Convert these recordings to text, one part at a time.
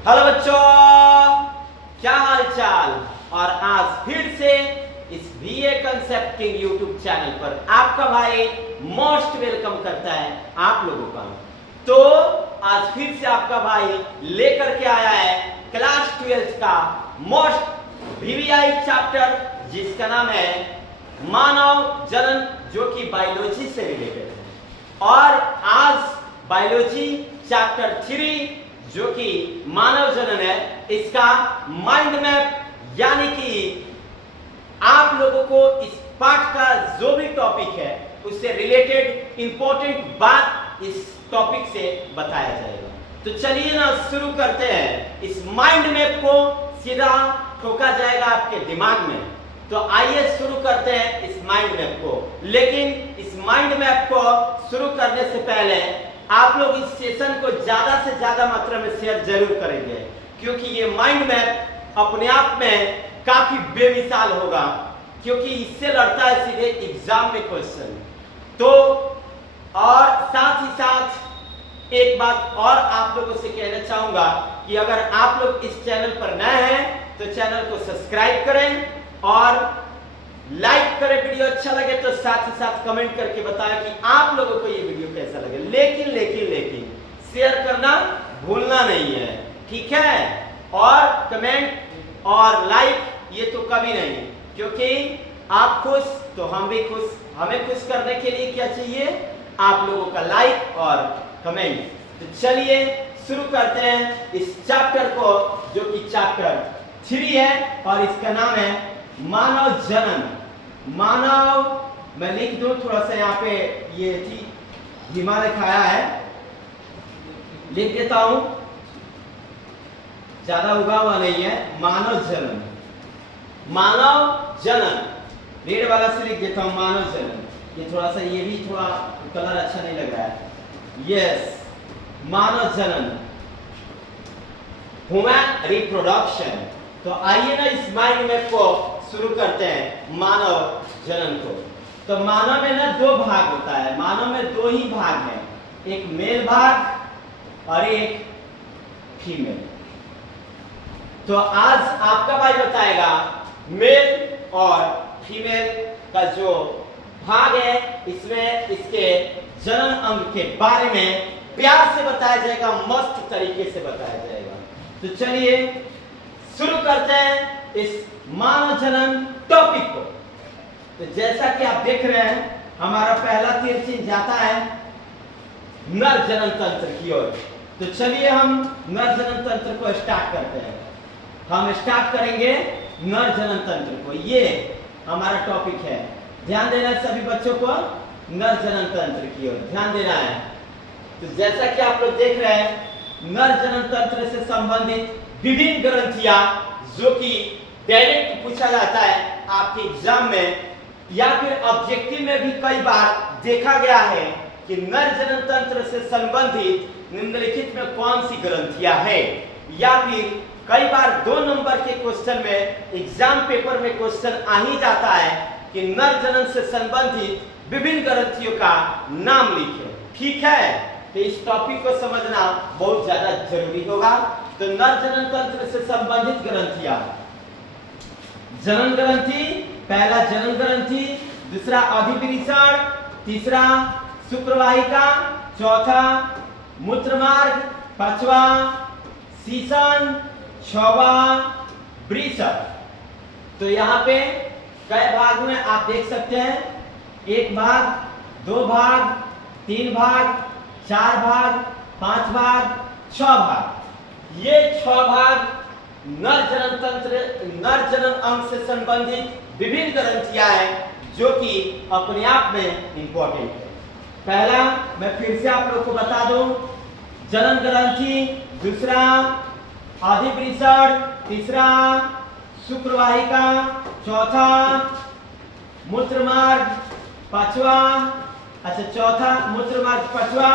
Hello बच्चों, क्या हाल चाल। और आज फिर से इस BA concept king YouTube channel पर आपका भाई मोस्ट वेलकम करता है आप लोगों का। तो आज फिर से आपका भाई लेकर के आया है क्लास 12 का मोस्ट वीवीआई चैप्टर, जिसका नाम है मानव जनन, जो कि बायोलॉजी से रिलेटेड है। और आज बायोलॉजी चैप्टर 3 जो कि मानव जनन है, इसका माइंड मैप, यानी कि आप लोगों को इस पाठ का जो भी टॉपिक है उससे रिलेटेड इंपॉर्टेंट बात इस टॉपिक से बताया जाएगा। तो चलिए ना शुरू करते हैं। इस माइंड मैप को सीधा ठोका जाएगा आपके दिमाग में। तो आइए शुरू करते हैं इस माइंड मैप को। लेकिन इस माइंड मैप को शुरू करने से पहले आप लोग इस सेशन को ज्यादा से ज्यादा मात्रा में शेयर जरूर करेंगे, क्योंकि ये माइंड मैप अपने आप में काफी बेमिसाल होगा, क्योंकि इससे लड़ता है सीधे एग्जाम में क्वेश्चन। तो और साथ ही साथ एक बात और आप लोगों से कहना चाहूंगा कि अगर आप लोग इस चैनल पर नए हैं तो चैनल को सब्सक्राइब करें और लाइक करें। वीडियो अच्छा लगे तो साथ ही साथ कमेंट करके बताएं कि आप लोगों को ये वीडियो कैसा लगे। लेकिन शेयर करना भूलना नहीं है, ठीक है। और कमेंट और लाइक ये तो कभी नहीं, क्योंकि आप खुश तो हम भी खुश। हमें खुश करने के लिए क्या चाहिए? आप लोगों का लाइक और कमेंट। तो चलिए शुरू करते हैं इस चैप्टर को, जो कि चैप्टर 3 है और इसका नाम है मानव जनन। मानव, मैं लिख दूं थोड़ा सा, यहाँ पे ये धीमा लिखाया है, लिख देता हूं, ज्यादा उगा हुआ नहीं है। मानव जनन, मानव जनन, रेड वाला से लिख देता हूं मानव जनन। ये थोड़ा सा, ये भी थोड़ा कलर अच्छा नहीं लग रहा है। यस, मानव जनन, ह्यूमन रिप्रोडक्शन। तो आइए ना इस माइंड मैप को शुरू करते हैं मानव जनन को। तो मानव में ना 2 भाग होता है। मानव में 2 ही भाग हैं, एक मेल भाग और एक फीमेल। तो आज आपका भाई बताएगा मेल और फीमेल का जो भाग है, इसमें इसके जन्म अंग के बारे में प्यार से बताया जाएगा, मस्त तरीके से बताया जाएगा। तो चलिए शुरू करते हैं इस मानव जनन टॉपिक को। तो जैसा कि आप देख रहे हैं, हमारा पहला तीर चिन्ह जाता है नर जनन तंत्र की ओर। तो चलिए हम नर जनन तंत्र को स्टार्ट करते हैं। हम स्टार्ट करेंगे नर जनन तंत्र को, ये हमारा टॉपिक है। ध्यान देना है सभी बच्चों को, नर जनन तंत्र की ओर ध्यान देना है। तो जैसा कि आप लोग देख रहे हैं, नर जनन तंत्र से संबंधित विभिन्न ग्रंथियां, जो कि डायरेक्ट पूछा जाता है आपके एग्जाम में, या फिर ऑब्जेक्टिव में भी कई बार देखा गया है कि नर जनन तंत्र से संबंधित निम्नलिखित में कौन सी ग्रंथियां है। या फिर कई बार 2 नंबर के क्वेश्चन में एग्जाम पेपर में क्वेश्चन आ ही जाता है कि नर जनन से संबंधित विभिन्न ग्रंथियों का नाम लिखे, ठीक है। तो इस टॉपिक को समझना बहुत ज्यादा जरूरी होगा। तो नर जनन तंत्र से संबंधित ग्रंथियां, जनन ग्रंथि, पहला जनन ग्रंथि, दूसरा अधिवृषण, तीसरा शुक्रवाहिका, चौथा मूत्रमार्ग, पांचवा सीसन, छठवा वृषण। तो यहाँ पे कई भाग में आप देख सकते हैं, 1 भाग, 2 भाग, 3 भाग, 4 भाग, 5 भाग, 6 भाग। ये 6 भाग नर जनन तंत्र, नर जनन अंग से संबंधित विभिन्न ग्रंथियां हैं, जो कि अपने आप में इंपॉर्टेंट है। पहला मैं फिर से आप लोग को बता दूं, जनन ग्रंथि, दूसरा अधिवृषण, तीसरा शुक्रवाहिका, चौथा मूत्रमार्ग, पांचवा, अच्छा चौथा मूत्रमार्ग, पांचवा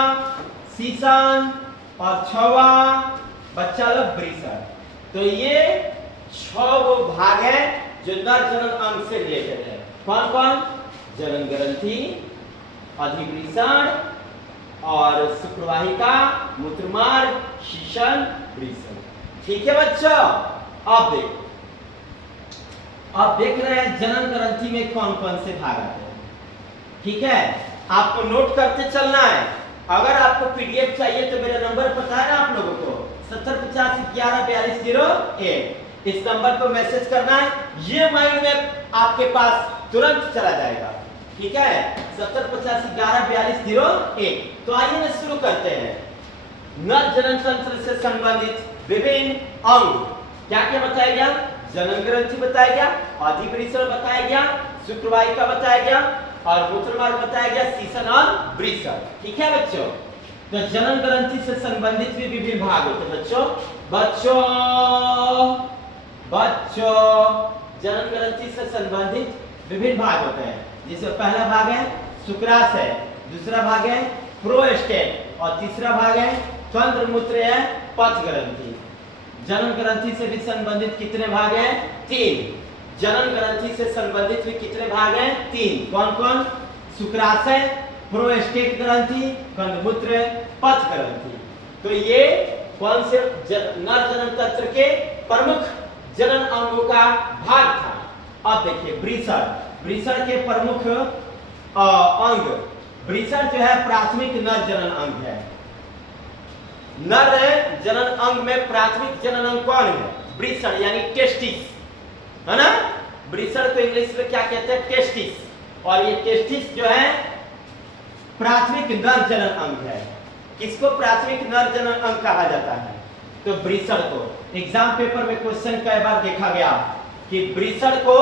सीसन और 6वां बच्चा लोग वृषण। तो ये 6 भाग है जो नर जनन अंग से रिलेटेड है। कौन कौन? जनन ग्रंथि, अधिवृषण और शुक्रवाहिका, मूत्रमार्ग, शीशन, वृषण। ठीक है बच्चों। अब देख रहे हैं जनन ग्रंथि में कौन कौन से भाग आते हैं। ठीक है, आपको नोट करते चलना है। अगर आपको पीडीएफ चाहिए तो मेरा नंबर पता है ना आप लोगों को, 7050114201। इस नंबर पर मैसेज करना है, ये माइंड मैप आपके पास तुरंत चला जाएगा। ठीक है, 7050114201। तो आइए ना शुरू करते हैं। नर जनन तंत्र से संबंधित विभिन्न अंग क्या क्या बताया गया? जनन ग्रंथि बताया गया, अधिवृषण बताया गया, शुक्रवाहिका बताया गया और मूत्रमार्ग बताया गया, सीसन और वृषण। ठीक है बच्चों, तो जनन ग्रंथि से संबंधित भी विभिन्न भाग होते हैं बच्चों। जनन ग्रंथि से संबंधित विभिन्न भाग होते हैं, जिसमें पहला भाग है शुक्राशय, दूसरा भाग है प्रोस्टेट और तीसरा भाग है तंत्र मूत्र है पथ ग्रंथि। जनन ग्रंथि से भी संबंधित कितने भाग हैं? 3। जनन ग्रंथि से संबंधित भी कितने भाग हैं? 3। कौन कौन? शुक्राशय, प्रोस्टेट ग्रंथि, कंदमूत्र, पथ ग्रंथि। तो ये कौन से नर जनन तंत्र के प्रमुख जनन अंगों का भाग था। अब देखिए वृषण के प्रमुख अंग, वृषण जो है प्राथमिक नर जनन अंग है। नर जनन अंग में प्राथमिक जनन अंग कौन है? वृषण यानी टेस्टिस, है ना। वृषण को इंग्लिश में क्या कहते हैं? टेस्टिस। और ये टेस्टिस जो है प्राथमिक नर जनन अंग है। किसको प्राथमिक नर जनन अंग कहा जाता है? तो वृषण को। एग्जाम पेपर में क्वेश्चन कई बार देखा गया कि वृषण को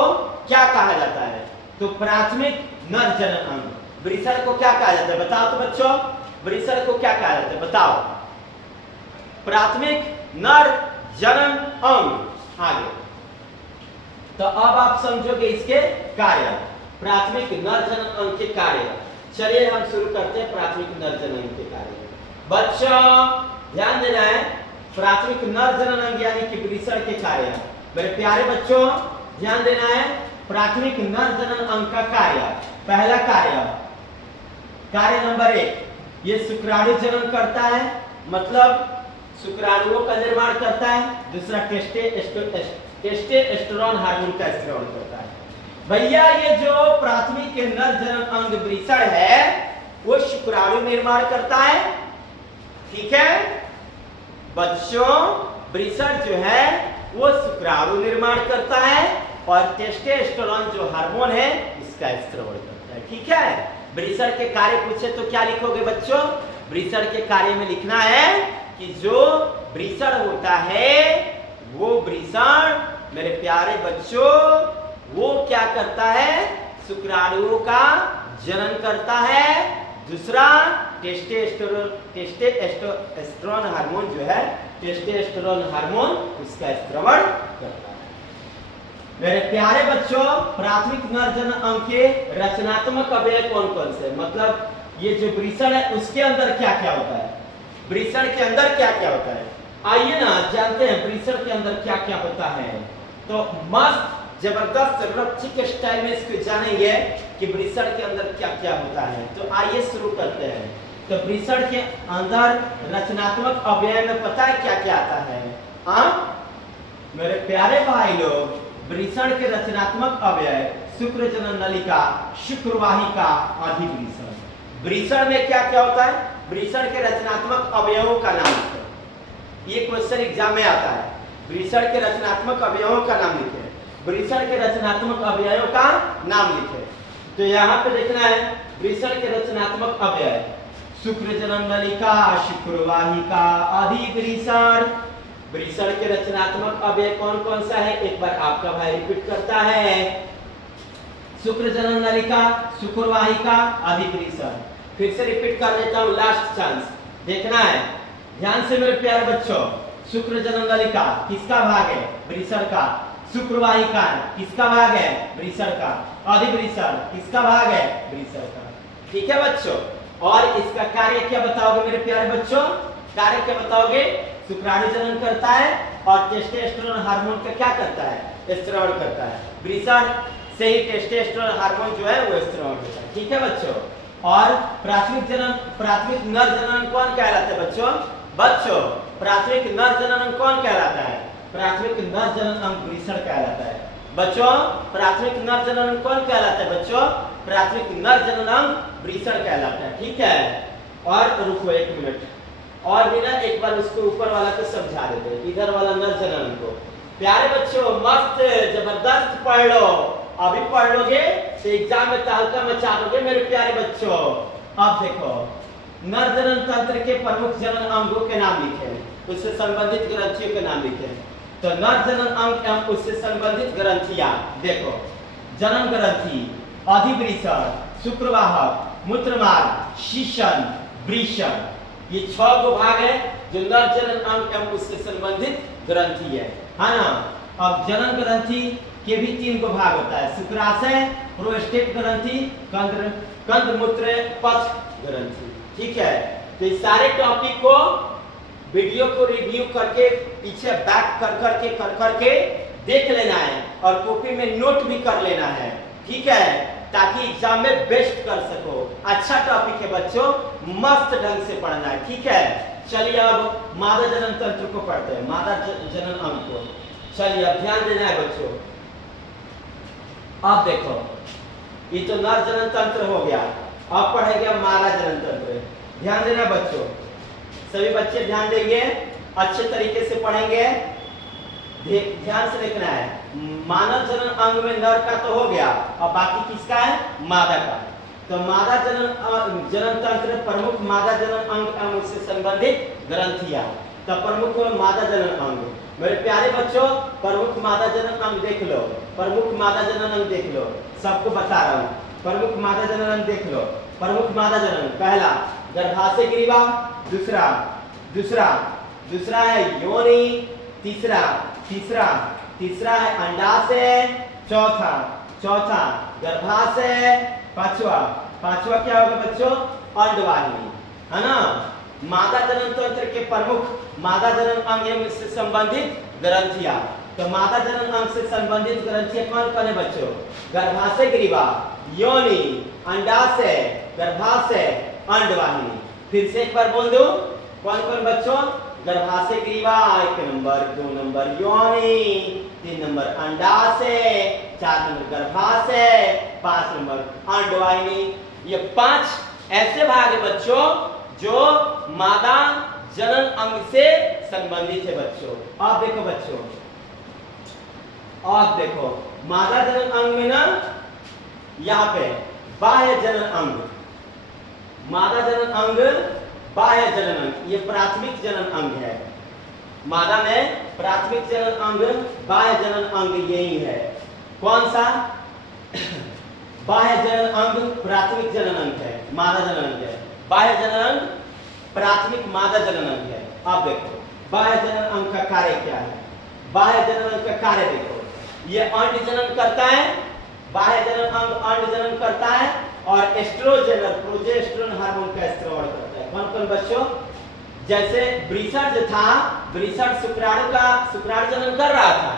क्या कहा जाता है? तो प्राथमिक नर जनन अंग। वृषण को क्या कहा जाता है बताओ तो बच्चों, वृषण को क्या कहा जाता है बताओ? प्राथमिक नर जनन अंग। आगे तो अब आप समझोगे इसके कार्य, प्राथमिक नर जनन अंग के कार्य। चलिए हम शुरू करते हैं प्राथमिक नर जनन अंग के कार्य। बच्चों ध्यान देना है, प्राथमिक नर जनन अंग यानी कि वृषण के कार्य। मेरे प्यारे बच्चों ध्यान देना है, प्राथमिक नर जनन अंग का कार्य। पहला कार्य नंबर 1, ये शुक्राणु जनन करता है, मतलब शुक्राणुओं का निर्माण करता है। दूसरा टेस्टोस्टेरोन हार्मोन का स्राव करता है। भैया ये जो प्राथमिक नर जनन अंग वृषण है वो शुक्राणु निर्माण करता है। ठीक है बच्चों, वृषण जो है वो शुक्राणु निर्माण करता है और टेस्टोस्टेरोन जो हार्मोन है इसका स्राव करता है। ठीक है, वृषण के कार्य पूछे तो क्या लिखोगे बच्चों? वृषण के कार्य में लिखना है कि जो वृषण होता है वो वृषण मेरे प्यारे बच्चों वो क्या करता है? शुक्राणुओं का जनन करता है। दूसरा टेस्टोस्टेरोन हार्मोन जो है, टेस्टोस्टेरोन हार्मोन उसका स्रावण करता है। मेरे प्यारे बच्चों प्राथमिक नर जनन अंग के रचनात्मक अवयव कौन कौन से? मतलब ये जो वृषण है उसके अंदर क्या क्या होता है? वृषण के अंदर क्या क्या होता है? आइए ना जानते हैं वृषण के अंदर क्या क्या होता है। तो मस्त जबरदस्त रक्षिक स्टाइल में इसको जानेंगे कि वृषण के अंदर क्या क्या होता है। तो आइए शुरू करते हैं। तो वृषण के अंदर रचनात्मक अवयव में पता है क्या क्या आता है? मेरे प्यारे भाई लोग, वृषण के रचनात्मक अवयव शुक्र जनन नलिका, शुक्रवाहिका, अधिवृषण। वृषण में क्या क्या होता है? वृषण के रचनात्मक अवयवों का नाम लिखें। ये क्वेश्चन एग्जाम में आता है। वृषण के रचनात्मक अवयवों का नाम लिखें। वृषण के रचनात्मक अवयवों का नाम लिखें। तो यहाँ पे देखना है वृषण के रचनात्मक अवयव, शुक्र जनन नलिका, शुक्रवाहिका, अधिवृषण। वृषण के रचनात्मक अवयव कौन कौन सा है? एक बार आपका भाई रिपीट करता है, शुक्र जनन नलिका, शुक्रवाहिका, अधिवृषण। फिर से रिपीट कर देता हूँ, लास्ट चांस देखना है ध्यान से मेरे प्यारे बच्चों। शुक्र जनन नलिका किसका भाग है? वृषण का। शुक्रवाहिका किसका भाग है? वृषण का। अधिवृषण किसका भाग है? वृषण का। ठीक है बच्चों, और इसका कार्य क्या बताओगे मेरे प्यारे बच्चों? कार्य क्या बताओगे? शुक्राणु जनन करता है और टेस्टोस्टेरोन हार्मोन का क्या करता है? स्रावण करता है। वृषण से ही टेस्टोस्टेरोन हार्मोन जो है वो स्रावण होता है। ठीक है बच्चों, और प्राथमिक नर जनन कौन कहलाते हैं बच्चों? प्राथमिक नर जनन अंग कौन कहलाता है? प्राथमिक नर जनन अंग वृषण कहलाता है बच्चों। प्राथमिक नर जनन अंग कौन कहलाता है बच्चों? प्राथमिक नर जनन अंग वृषण कहलाता है। ठीक है, और रुको एक मिनट, और भी ना एक बार उसको ऊपर वाला को समझा देते हैं, इधर वाला नर जनन अंग को। प्यारे बच्चों मस्त जबरदस्त पढ़ लो, अभी पढ़ लोगे तो एग्जाम में तहलका मचा दोगे मेरे प्यारे बच्चों। अब देखो नर जनन तंत्र के प्रमुख जनन अंगों के नाम लिखे, उससे संबंधित ग्रंथियों के नाम लिखे। तो नर जनन अंग एवं उससे संबंधित ग्रंथियां देखो, जनन ग्रंथि, अधिवृषण, शुक्रवाहक, मूत्रमार्ग, शीशन, वृषण, ये 6 गो भाग है जो नर जनन अंग एवं उससे संबंधित ग्रंथि है ना। अब जनन ग्रंथि के भी 3 गो भाग होता है, शुक्राशय, प्रोस्टेट ग्रंथि, कंदमूत्र पथ ग्रंथि। ठीक है, तो इस सारे टॉपिक को वीडियो को रिव्यू करके पीछे बैक कर करके देख लेना है और कॉपी में नोट भी कर लेना है। ठीक है, ताकि एग्जाम में बेस्ट कर सको। अच्छा टॉपिक है बच्चों, मस्त ढंग से पढ़ना है। ठीक है, चलिए अब मादा जनन तंत्र को पढ़ते हैं, मादा जनन अंग को। चलिए अब ध्यान देना है बच्चों। अब देखो ये तो नर जनन तंत्र हो गया, अब पढ़ेंगे हम मादा जनन तंत्र। ध्यान देना बच्चों, सभी बच्चे ध्यान देंगे, अच्छे तरीके से पढ़ेंगे, ध्यान से देखना है। मानव जनन अंग में नर का तो हो गया, अब बाकी किसका है? मादा का। तो मादा जनन तंत्र प्रमुख मादा जनन अंग एवं उससे संबंधित ग्रंथियां। तो प्रमुख मादा जनन अंग, मेरे प्यारे बच्चों प्रमुख मादा जनन अंग देख लो, प्रमुख मादा जनन अंग देख लो, सबको बता रहा हूँ। प्रमुख मादा जनन अंग देख लो। प्रमुख मादा जनन, पहला गर्भाशय ग्रीवा, दूसरा है योनि, तीसरा है अंडाशय, चौथा गर्भाशय, पांचवा क्या होगा बच्चों? अंडवाहिनी, है ना। मादा जनन तंत्र के प्रमुख मादा जनन अंग से संबंधित ग्रंथियां। तो मादा जनन अंग से संबंधित ग्रंथियां कौन है बच्चों? गर्भाशय ग्रीवा, योनि, अंडाशय, गर्भाशय, अंडवाहिनी। फिर से एक बार बोल दो, कौन बच्चों? गर्भाशय ग्रीवा 1 नंबर, 2 नंबर योनि, 3 नंबर अंडाशय, 4 नंबर गर्भाशय, 5 नंबर अंडवाहिनी। ये 5 ऐसे भाग है बच्चों जो मादा जनन अंग से संबंधित है बच्चों। अब देखो बच्चों, अब देखो मादा जनन अंग में ना यहाँ पे बाह्य जनन अंग, मादा जनन अंग, बाह्य जनन अंग, ये प्राथमिक जनन अंग है। मादा में प्राथमिक जनन अंग, बाह्य जनन अंग यही है। कौन सा? बाह्य जनन अंग प्राथमिक जनन अंग है, मादा जनन अंग है। बाह्य जनन अंग प्राथमिक मादा जनन अंग है। अब देखो बाह्य जनन अंग का कार्य क्या है? बाह्य जनन अंग का कार्य देखो, ये अंड जनन करता है, बाह्य जनन अंग अंड जनन करता है और एस्ट्रोजन और प्रोजेस्टेरोन हार्मोन का स्त्राव करता है। कौन बच्चों? जैसे वृषण जो था, वृषण शुक्राणु जनन कर रहा था,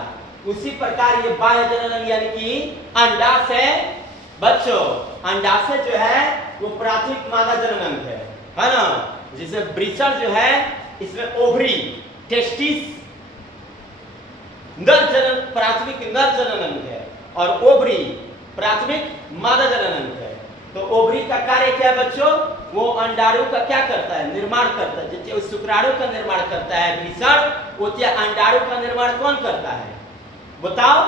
उसी प्रकार ये बाह्य जनन अंग यानी कि अंडाशय बच्चों, अंडाशय जो है वो प्राथमिक मादा जनन अंग है ना। जैसे वृषण जो है इसमें ओवरी, टेस्टिस नर जनन, प्राथमिक नर जनन अंग है और ओवरी प्राथमिक मादा जनन अंग है। तो ओवरी का कार्य क्या है बच्चों? वो अंडाणु का क्या करता है? निर्माण करता है। जैसे शुक्राणु का निर्माण करता है वृषण, वो अंडाणु का निर्माण कौन करता है? बताओ,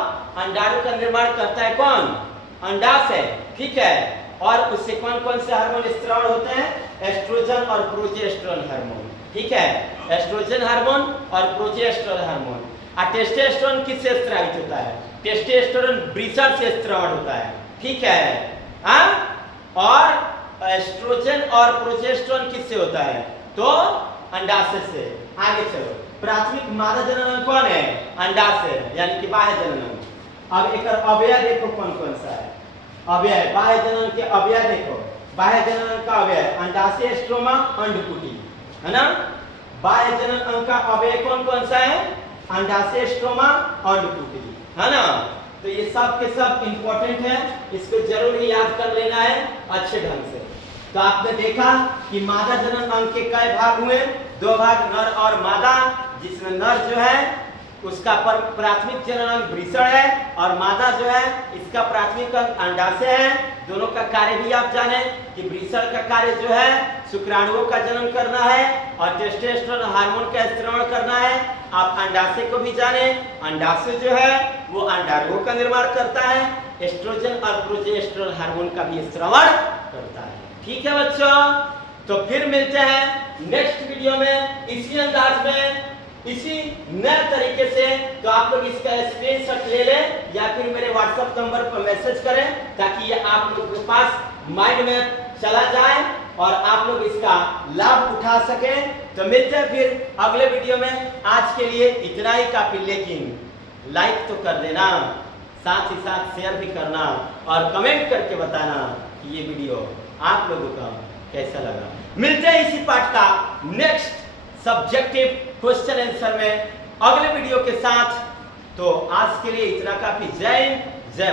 अंडाणु का निर्माण करता है कौन? अंडाशय। ठीक है, और उससे कौन से हार्मोन स्त्राव होते हैं? एस्ट्रोजन और प्रोजेस्टेरोन हार्मोन। ठीक है, एस्ट्रोजन हार्मोन और प्रोजेस्टेरोन हार्मोन। और टेस्टोस्टेरोन किससे स्रावित होता है? टेस्टोस्टेरोन वृषण से स्रावित होता है। ठीक है, और एस्ट्रोजन और प्रोजेस्टेरोन किससे होता है? तो अंडाशय से। आगे चलो, प्राथमिक मादा जनन अंग कौन है? अंडाशय यानी कि बाह्य जनन अंग। अब एक अवयव देखो कौन सा है? अवयव बाह्य जनन के अवयव देखो, बाह्य जनन अंग का अवयव अंडाशय, स्ट्रोमा, अंडकुटी, है ना। बाह्य जनन अंग का अवयव कौन सा है? अंडाशय, स्ट्रोमा, अंडकुटी, है ना। तो ये सब के सब इंपॉर्टेंट है, इसको जरूर ही याद कर लेना है अच्छे ढंग से। तो आपने देखा कि मादा जनन अंग के कई भाग हुए? दो भाग नर और मादा, जिसमें नर जो है उसका प्राथमिक जनन अंग वृषण है और मादा जो है इसका प्राथमिक अंग अंडाशय है। दोनों का कार्य भी आप जाने कि वृषण का कार्य जो है शुक्राणुओं का जन्म करना है और टेस्टोस्टेरोन हार्मोन का स्राव करना है। आप अंडाशय को भी जाने, अंडाशय जो है वो अंडाणुओं का निर्माण करता है, एस्ट्रोजन और प्रोजेस्टेरोन हार्मोन का भी स्रावण करता है। ठीक है बच्चों, तो फिर मिलते हैं नेक्स्ट वीडियो में इसी अंदाज में, इसी नए तरीके से। तो आप लोग इसका स्क्रीनशॉट ले लें या फिर मेरे व्हाट्सएप नंबर पर मैसेज करें ताकि ये आप लोग के पास माइंड में चला जाए और आप लोग इसका लाभ उठा सकें। तो मिलते हैं फिर अगले वीडियो में। आज के लिए इतना ही काफी, लेकिन लाइक तो कर देना, साथ ही साथ शेयर भी करना और कमेंट करके बताना कि ये वीडियो आप लोगों का कैसा लगा। मिलते हैं इसी पार्ट का नेक्स्ट सब्जेक्टिव क्वेश्चन आंसर में अगले वीडियो के साथ। तो आज के लिए इतना काफी। जय हिंद,